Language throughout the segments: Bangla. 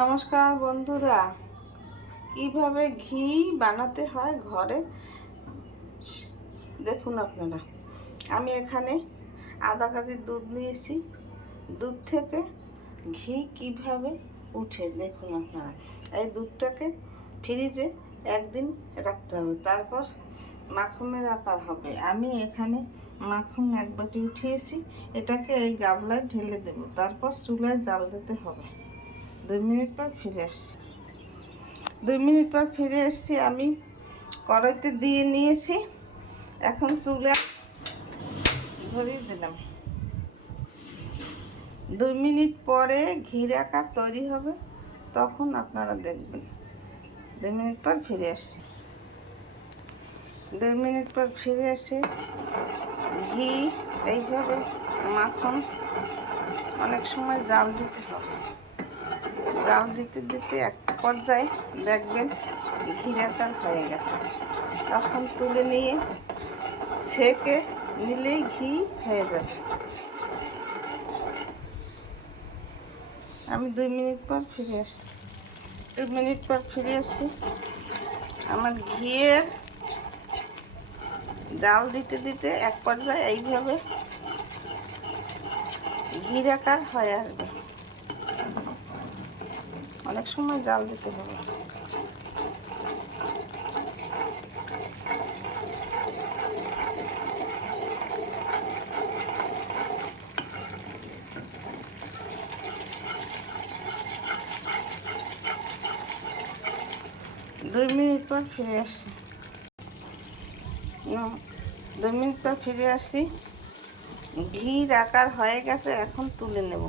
নমস্কার বন্ধুরা, কিভাবে ঘি বানাতে হয় ঘরে দেখুন আপনারা। আমি এখানে আধা কেজি দুধ নিয়েছি। দুধ থেকে ঘি কিভাবে উঠে দেখুন আপনারা। এই দুধটাকে ফ্রিজে একদিন রাখতে হবে, তারপর মাখনের আকার হবে। আমি এখানে মাখন এক বাটি উঠিয়েছি, এটাকে এই গামলায় ঢেলে দেব, তারপর চুলায় জাল দিতে হবে। 2 মিনিট পর ফিরে আসছি। 2 মিনিট পর ফিরে এসেছি। আমি কড়াইতে দিয়ে নিয়েছি, এখন চুলা ধরিয়ে দিলাম। 2 মিনিট পরে ঘির আকার তৈরি হবে, তখন আপনারা দেখবেন। 2 মিনিট পর ফিরে আসছি। 2 মিনিট পর ফিরে আসি। ঘি এইভাবে মাখন অনেক সময় জাল দিতে হবে। জাল দিতে দিতে এক পর্যায়ে দেখবেন ঘির আকার হয়ে গেছে, তখন তুলে নিয়ে ছেঁকে নিলেই ঘি হয়ে যাবে। আমি 2 মিনিট পর ফিরে আসছি। 2 মিনিট পর ফিরে আসছি। আমার ঘিয়ের জাল দিতে দিতে এক পর্যায়ে এইভাবে ঘির আকার হয়ে আসবে। অনেক সময় জাল দিতে হবে। দুই মিনিট পর ফিরে আসছি। 2 মিনিট পর ফিরে আসছি। ঘির আকার হয়ে গেছে, এখন তুলে নেব।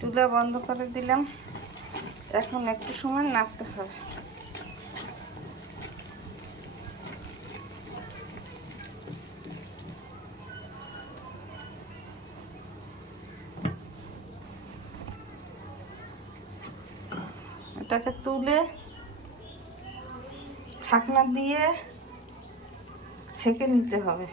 চুলা বন্ধ করে দিলাম। এখন একটু সময় নাড়তে হবে। এটাকে তুলে ছাকনা দিয়ে ছেঁকে নিতে হবে।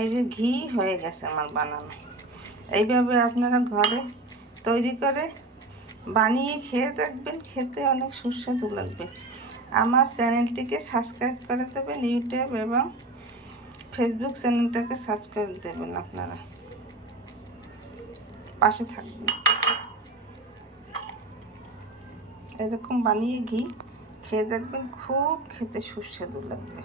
এই যে ঘি হয়ে গেছে আমার বানানো। এইভাবে আপনারা ঘরে তৈরি করে বানিয়ে খেয়ে দেখবেন, খেতে অনেক সুস্বাদু লাগবে। আমার চ্যানেলটিকে সাবস্ক্রাইব করে দেবেন, ইউটিউব এবং ফেসবুক চ্যানেলটাকে সাবস্ক্রাইব দেবেন। আপনারা পাশে থাকবেন। এরকম বানিয়ে ঘি খেয়ে দেখবেন, খুব খেতে সুস্বাদু লাগবে।